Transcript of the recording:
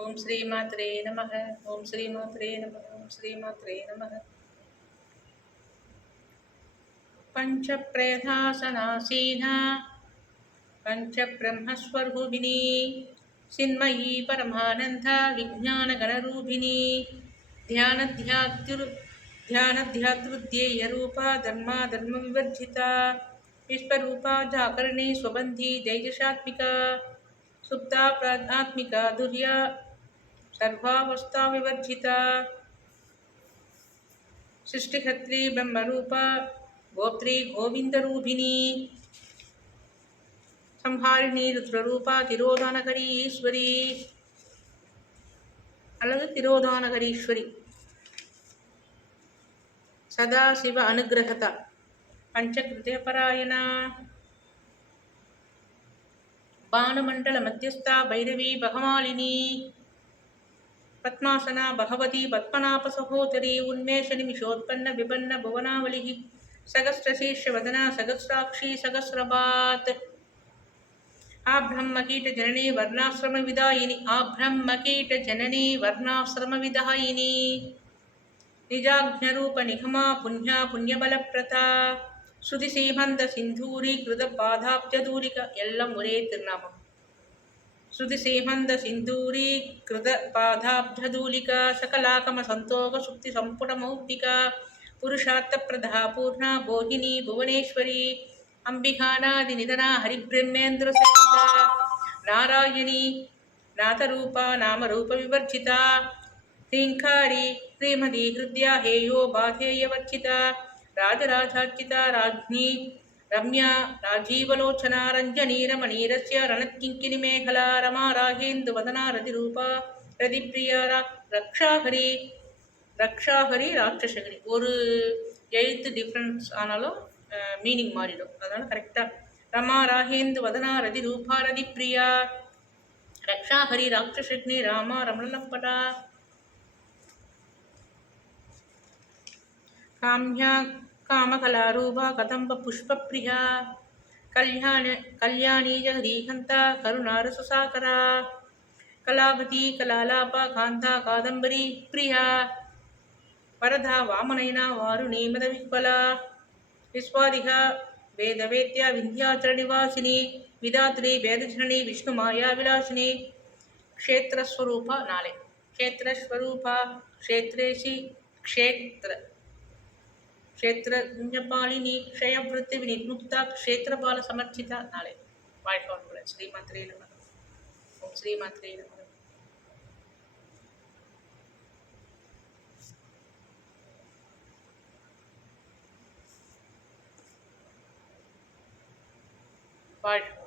ఓం శ్రీమాత్రే నమః. ఓం శ్రీమాత్రే నమః. ఓం శ్రీమాత్రే నమః. పంచప్రేధాసనాసీనా పంచబ్రహ్మస్వరూపిణీ చిన్మయీ పరమానంద విజ్ఞానగణరూపిణీ ధ్యానధ్యాతృధ్యేయరూపా ధర్మాధర్మ వివర్జిత విశ్వరూపా జాకరణీ స్వబంధీ తేజసాత్మికా సుప్తా ప్రాజ్ఞాత్మికా దుర్యా సర్వావస్థా వివర్జిత సృష్టికర్త్రీ బ్రహ్మరూపా గోత్రీ గోవిందరూపిణీ సంహారిణీ రుద్రరూపా తిరోధానకరీ ఈశ్వరీ அல்லது திரோதானகரீஸ்வரி சதாசிவ அனுகிரகதா பஞ்சகிருதயபராயணா பானுமண்டல மத்தியஸ்தா பைரவி பகமாலினி பத்மாசனா பகவதி பத்மநாப சகோதரி உன்மேஷ நிமிஷோத்பன்ன விபன்ன புவனாவலி சகஸ்ரசீர்ஷ வதனா சகஸ்ராட்சி சகஸ்ரபாத் ஆப்ரஹ்மகீட ஜனனி வர்ணாசிரம விதாயினி ஆப்ரஹ்மகீட ஜனனி வர்ணாசிரம விதாயினி நிஜாக்ஞரூப நிகமா புண்ணியா புண்ணியபலப்பிரதா ஸ்ருதி சீமந்த சிந்தூரி கிருத பாதாப்ஜதூரிக எல்லாம் ஒரே திருநாமம். ஸ்ருதி சீமந்த சிந்தூரி கிருத பாதாப்ஜதூலிகா சகலாகம சந்தோக சுக்தி சம்புட மௌக்திகா புருஷார்த்த பிரதா பூர்ணா போகினி புவனேஸ்வரி अंबिकानादि निधना हरिब्रह्मेन्द्र सहिता नारायणी नाथरूपा नामरूप विवर्जिता ह्रींकारी श्रीमती हृदया हेयो बाधेयवर्जिता राजराजार्चिता राज्ञी रम्या राजीवलोचना रंजनी रमणीरस्य रणत्किङ्किणी मेखला रमा रागेन्दुवदना रतिरूपा रतिप्रिया रक्षाहरी ராட்சசகிரி ஒரு எழுத்து டிஃப்ரென்ஸ் ஆனாலும் மீனிங் மாறிடும். அதனால கரெக்டாக ரமா ராகேந்து வதனா ரதி ரூபா ரதி பிரியா ரக்ஷாஹரி ராட்சசக்னி ராமா ரமணப்படா காம்யா காமகலாரூபா கதம்ப புஷ்பப்பிரியா கல்யாணி ஜெகதீகந்தா கருணாரசசாகரா கலாபதி கலாலாபா காந்தா காதம்பரி பிரியா வரதா வாமனைனா வாருணி மதவிக்பலா விஸ்வாதிகா வேதவேத்யா விந்தியாச்சலநிவாசினி விதாத்ரி வேதஜனனி விஷ்ணுமாயா விலாசினி க்ஷேத்திரஸ்வரூபா நாளை க்ஷேத்திரஸ்வரூபா க்ஷேத்ரேஷி க்ஷேத்திரபாலினி க்ஷயவிருத்தி வினிர்முக்தா க்ஷேத்திரபால சமர்ச்சிதா நாளை. வாழ்க்கை ஸ்ரீமாத்ரே நமः. ஓம் ஸ்ரீமாத்ரே நமः. வாழ்க்கை